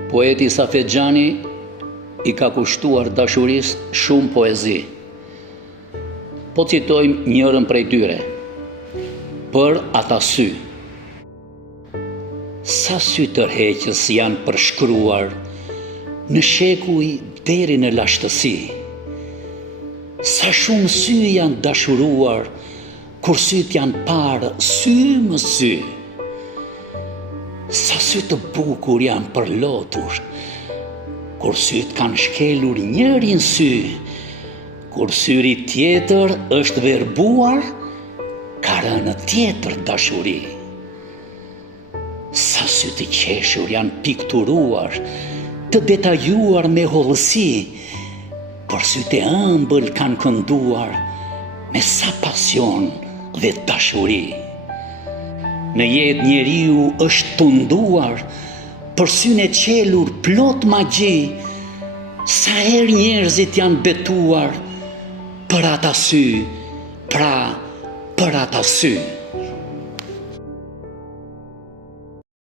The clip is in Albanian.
Poeti Safet Gjani I ka kushtuar dashurisë shumë poezi. Po citojmë njërën prej tyre. Për ata sy. Sa sy tërheqës janë përshkruar në shekuj deri në lashtësi. Sa shumë sy janë dashuruar, kur syt janë parë sy më sy. Sa sy të bukur janë përlotur, kur syt kanë shkelur njërin sy, kur syri tjetër është verbuar, ka rënë tjetër dashuri. Sa sy të qeshur janë pikturuar, të detajuar me hollësi, por syt e ëmbël kanë kënduar me sa pasion dhe dashuri. Në jetë njeriu është tunduar, për syne qelur plot magji, sa herë njerëzit janë betuar, për ata sy, pra për ata sy.